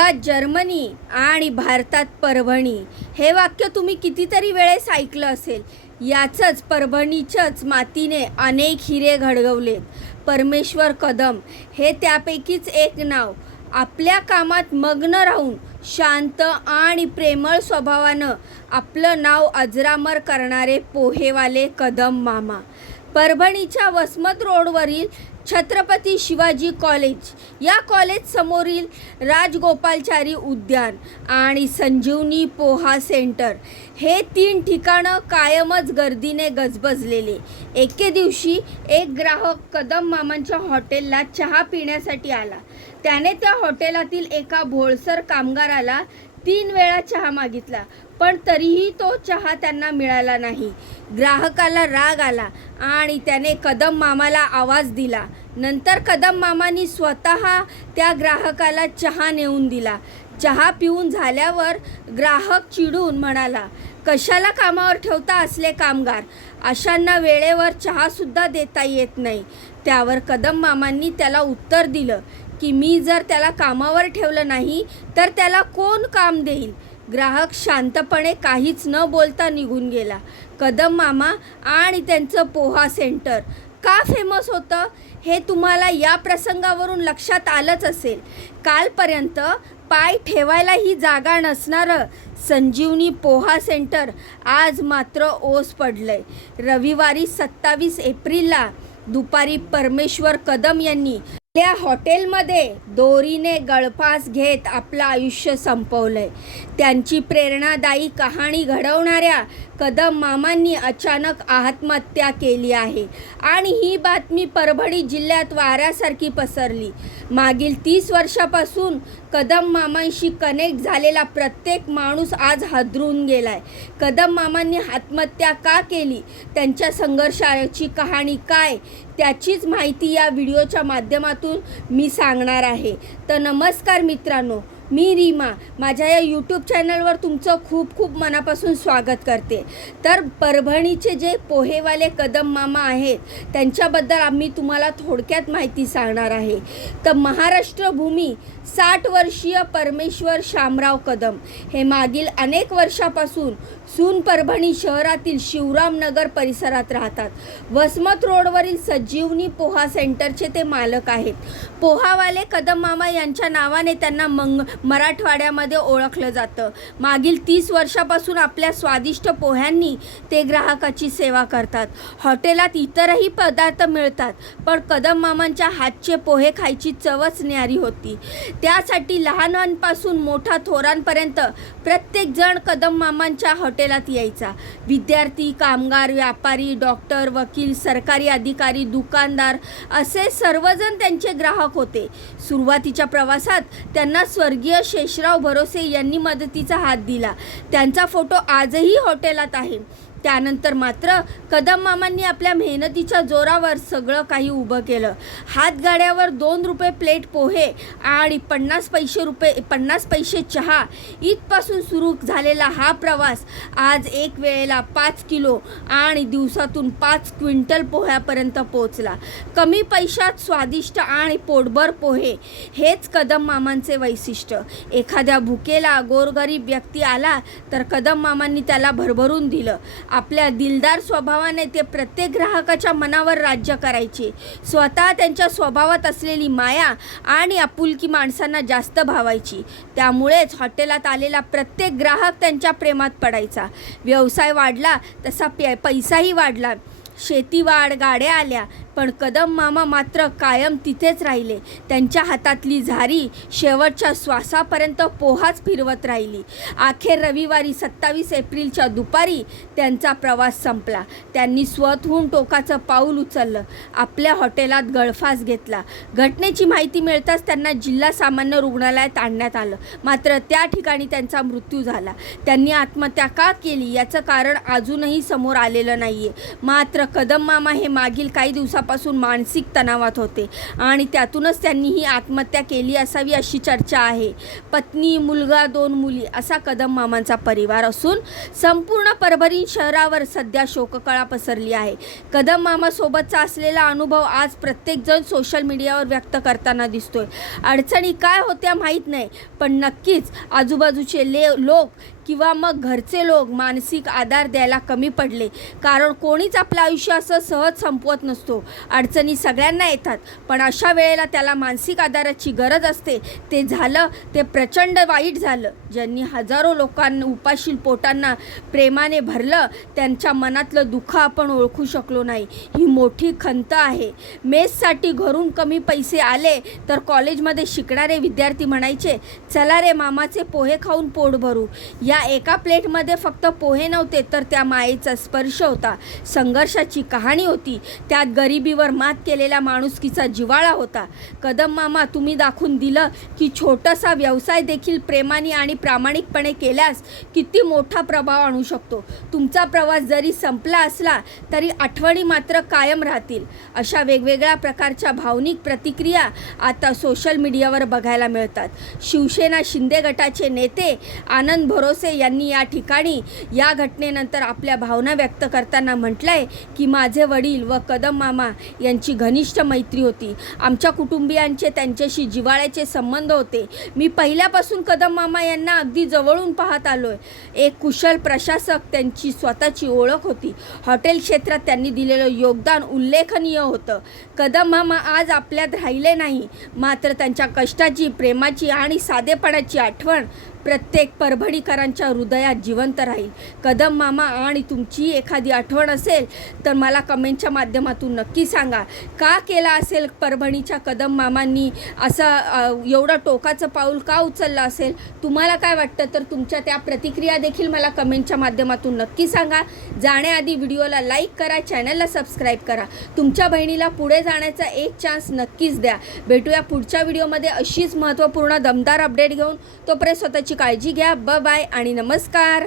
जगात जर्मनी आणि भारतात परभणी हे वाक्य तुम्ही कितीतरी वेळेस ऐकलं असेल. याचंच परभणीच्याच मातीने अनेक हिरे घडवलेत. परमेश्वर कदम हे त्यापैकीच एक नाव. आपल्या कामात मग्न राहून शांत आणि प्रेमळ स्वभावानं आपलं नाव अजरामर करणारे पोहेवाले कदम मामा. परभणीच्या वसमत रोडवरील छत्रपती शिवाजी कॉलेज. या कॉलेज समोरील राजगोपालचारी उद्यान आणि संजीवनी पोहा सेंटर हे तीन ठिकाणं कायमच गर्दीने गजबजलेले. एके दिवशी एक ग्राहक कदम मामांच्या हॉटेलला चहा पिण्यासाठी आला. त्याने त्या हॉटेलातील एका भोळसर कामगाराला तीन वेळा चहा मागितला पण तरीही तो चहा त्यांना मिळाला नाही. ग्राहकाला राग आला आणि त्याने कदम मामाला आवाज दिला नंतर कदम मामानी स्वतः त्या ग्राहकाला चहा नेऊन दिला. चहा पिऊन झाल्यावर ग्राहक चिडून म्हणाला कशाला कामावर ठेवता असले कामगार? अशांना वेळेवर चहासुद्धा देता येत नाही. त्यावर कदम मामांनी त्याला उत्तर दिलं की मी जर त्याला कामावर ठेवलं नाही तर त्याला कोण काम देईल? ग्राहक शांतपणे काहीच न बोलता निघून गेला. कदम मामा आणि त्यांचं पोहा सेंटर का फेमस होतं हे तुम्हाला या प्रसंगावरून लक्षात आलंच असेल. कालपर्यंत पाय ठेवायला ही जागा नसणारं संजीवनी पोहा सेंटर आज मात्र ओस पडलंय. रविवारी सत्तावीस एप्रिलला दुपारी परमेश्वर कदम यांनी आपल्या हॉटेलमध्ये दोरीने गळफास घेत आपलं आयुष्य संपवलंय. त्यांची प्रेरणादायी कहाणी घडवणाऱ्या कदम मामांनी अचानक आत्महत्या केली आहे. आणि ही बातमी परभणी जिल्ह्यात वाऱ्यासारखी पसरली. मागील तीस वर्षापासून कदम मामांशी कनेक्ट झालेला प्रत्येक माणूस आज हादरून गेलाय. कदम मामांनी आत्महत्या का केली? त्यांच्या संघर्षाची कहाणी काय? त्याचीच माहिती या व्हिडिओच्या माध्यमातून मी सांगणार आहे. तर नमस्कार मित्रांनो मी रीमा. माझ्या या यूट्यूब चॅनलवर तुमचं खूप खूप मनापासून स्वागत करते. तर परभणीचे जे पोहेवाले कदम मामा आहेत त्यांच्याबद्दल आम्ही तुम्हाला थोडक्यात माहिती सांगणार आहे. तर महाराष्ट्र भूमी साठ वर्षीय परमेश्वर शामराव कदम. हे मागील अनेक वर्षापासून सून परभणी शहरातील शिवरामनगर परिसरात राहतात. वसमत रोडवरील सजीवनी पोहा सेंटरचे ते मालक आहेत. पोहावाले कदम मामा यांच्या नावाने त्यांना मंग मराठवाड्यामध्ये ओळखलं जातं. मागील तीस वर्षापासून आपल्या स्वादिष्ट पोह्यांनी ते ग्राहकाची सेवा करतात. हॉटेलात इतरही पदार्थ मिळतात पण कदम मामांच्या हातचे पोहे खायची चवच न्यारी होती. त्यासाठी लहानांपासून मोठा थोरांपर्यंत प्रत्येकजण कदम मामांच्या हॉटेलात यायचा. विद्यार्थी कामगार व्यापारी डॉक्टर वकील सरकारी अधिकारी दुकानदार असे सर्वजण त्यांचे ग्राहक होते. सुरुवातीच्या प्रवासात त्यांना स्वर्गीय शेषराव भरोसे यांनी मदतीचा हात दिला. त्यांचा फोटो आजही हॉटेलात आहे. त्यानंतर मात्र कदम मामांनी आपल्या मेहनतीच्या जोरावर सगळं काही उभं केलं. हातगाड्यावर दोन रुपये प्लेट पोहे आणि पन्नास पैसे रुपये पन्नास पैसे चहा इथपासून सुरू झालेला हा प्रवास आज एक वेळेला पाच किलो आणि दिवसातून पाच क्विंटल पोह्यापर्यंत पोचला कमी पैशात स्वादिष्ट आणि पोटभर पोहे हेच कदम मामांचे वैशिष्ट्य. एखाद्या भुकेला गोरगरीब व्यक्ती आला तर कदम मामांनी त्याला भरभरून दिलं. आपल्या दिलदार स्वभावाने ते प्रत्येक ग्राहकाच्या मनावर राज्य करायचे. स्वतः त्यांच्या स्वभावात असलेली माया आणि आपुलकी माणसांना जास्त भावायची. त्यामुळेच हॉटेलात आलेला प्रत्येक ग्राहक त्यांच्या प्रेमात पडायचा. व्यवसाय वाढला तसा पे पैसाही वाढला. शेती वाढ गाड्या आल्या. पण कदम मामा मात्र कायम तिथेच राहिले. त्यांच्या हातातली झारी शेवटच्या श्वासापर्यंत पोहाच फिरवत राहिली. अखेर रविवारी सत्तावीस एप्रिलच्या दुपारी त्यांचा प्रवास संपला. त्यांनी स्वतःहून टोकाचं पाऊल उचललं. आपल्या हॉटेलात गळफास घेतला. घटनेची माहिती मिळताच त्यांना जिल्हा सामान्य रुग्णालयात आणण्यात आलं. मात्र त्या ठिकाणी त्यांचा मृत्यू झाला. त्यांनी आत्महत्या का केली? याचं कारण अजूनही समोर आलेलं नाही आहे मात्र कदम मामा हे मागील काही दिवसा दिवसापासून मानसिक तणावात होते. आणि त्यातूनच त्यांनी ही आत्महत्या केली असावी अशी चर्चा आहे. पत्नी मुलगा दोन मुली असा कदम मामांचा परिवार असून संपूर्ण परभणी शहरावर सध्या शोककळा पसरली आहे. कदम मामासोबतचा असलेला अनुभव आज प्रत्येकजण सोशल मीडियावर व्यक्त करताना दिसतोय. अडचणी काय होत्या माहीत नाही पण नक्कीच आजूबाजूचे ले लोक किंवा मग घरचे लोक मानसिक आधार द्यायला कमी पडले. कारण कोणीच आपलं आयुष्य असं सहज संपवत नसतो. अडचणी सगळ्यांना येतात. पण अशा वेळेला त्याला मानसिक आधाराची गरज असते. ते झालं ते प्रचंड वाईट झालं. ज्यांनी हजारो लोकांना उपाशील पोटांना प्रेमाने भरलं त्यांच्या मनातलं दुःख आपण ओळखू शकलो नाही. ही मोठी खंत आहे. मेससाठी घरून कमी पैसे आले तर कॉलेजमध्ये शिकणारे विद्यार्थी म्हणायचे चला रे मामाचे पोहे खाऊन पोट भरू. या एका प्लेटमध्ये फक्त पोहे नव्हते तर त्या मायेचा स्पर्श होता. संघर्षाची कहाणी होती. त्यात गरिबीवर मात केलेल्या माणुसकीचा जिवाळा होता. कदम मामा तुम्ही दाखवून दिलं की छोटासा व्यवसाय देखील प्रेमाने आणि प्रामाणिकपणे केल्यास किती मोठा प्रभाव आणू शकतो. तुमचा प्रवास जरी संपला असला तरी आठवणी मात्र कायम राहतील. अशा वेगवेगळ्या प्रकारच्या भावनिक प्रतिक्रिया आता सोशल मीडियावर बघायला मिळतात. शिवसेना शिंदे गटाचे नेते आनंद भरोसे यांनी या ठिकाणी या घटनेनंतर आपल्या भावना व्यक्त करताना म्हटलंय की माझे वडील व कदम मामा यांची घनिष्ठ मैत्री होती. आमच्या कुटुंबियांचे त्यांच्याशी जिव्हाळ्याचे संबंध होते. मी पहिल्यापासून कदम मामा यांना अगदी जवळून पाहत आलोय. एक कुशल प्रशासक त्यांची स्वतःची ओळख होती. हॉटेल क्षेत्रात त्यांनी दिलेलं योगदान उल्लेखनीय होतं. कदम मामा आज आपल्यात राहिले नाही. मात्र त्यांच्या कष्टाची प्रेमाची आणि साधेपणाची आठवण प्रत्येक परभणीकरांच्या हृदयात जिवंत राहील. कदम मामा आणि तुमची एखादी आठवण असेल तर मला कमेंटच्या माध्यमातून नक्की सांगा. का केला असेल परभणीच्या कदम मामांनी? असं एवढं टोकाचं पाऊल का उचललं असेल? तुम्हाला काय वाटतं? तर तुमच्या त्या प्रतिक्रिया देखील मला कमेंटच्या माध्यमातून नक्की सांगा. जाण्याआधी व्हिडिओला लाईक करा चॅनलला सबस्क्राईब करा. तुमच्या बहिणीला पुढे जाण्याचा एक चान्स नक्कीच द्या. भेटूया पुढच्या व्हिडिओमध्ये अशीच महत्त्वपूर्ण दमदार अपडेट घेऊन. तोपर्यंत स्वतःची काळजी घ्या. ब बाय आणि नमस्कार.